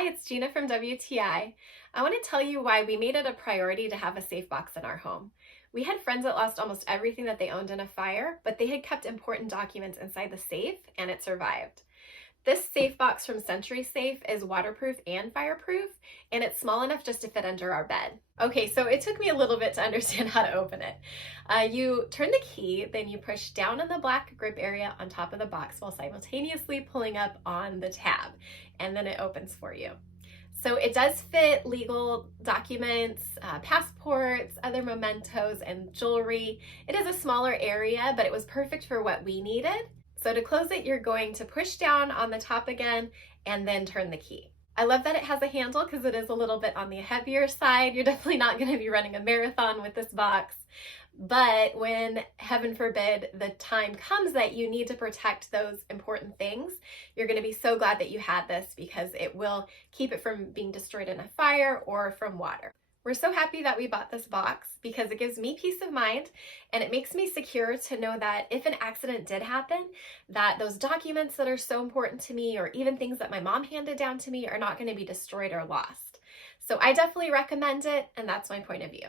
Hi, it's Gina from WTI. I want to tell you why we made it a priority to have a safe box in our home. We had friends that lost almost everything that they owned in a fire, but they had kept important documents inside the safe and it survived. This safe box from SentrySafe is waterproof and fireproof, and it's small enough just to fit under our bed. Okay, so it took me a little bit to understand how to open it. You turn the key, then you push down on the black grip area on top of the box while simultaneously pulling up on the tab, and then it opens for you. So it does fit legal documents, passports, other mementos, and jewelry. It is a smaller area, but it was perfect for what we needed. So to close it, you're going to push down on the top again and then turn the key. I love that it has a handle because it is a little bit on the heavier side. You're definitely not going to be running a marathon with this box. But when, heaven forbid, the time comes that you need to protect those important things, you're going to be so glad that you had this because it will keep it from being destroyed in a fire or from water. We're so happy that we bought this box because it gives me peace of mind and it makes me secure to know that if an accident did happen, that those documents that are so important to me or even things that my mom handed down to me are not going to be destroyed or lost. So I definitely recommend it, and that's my point of view.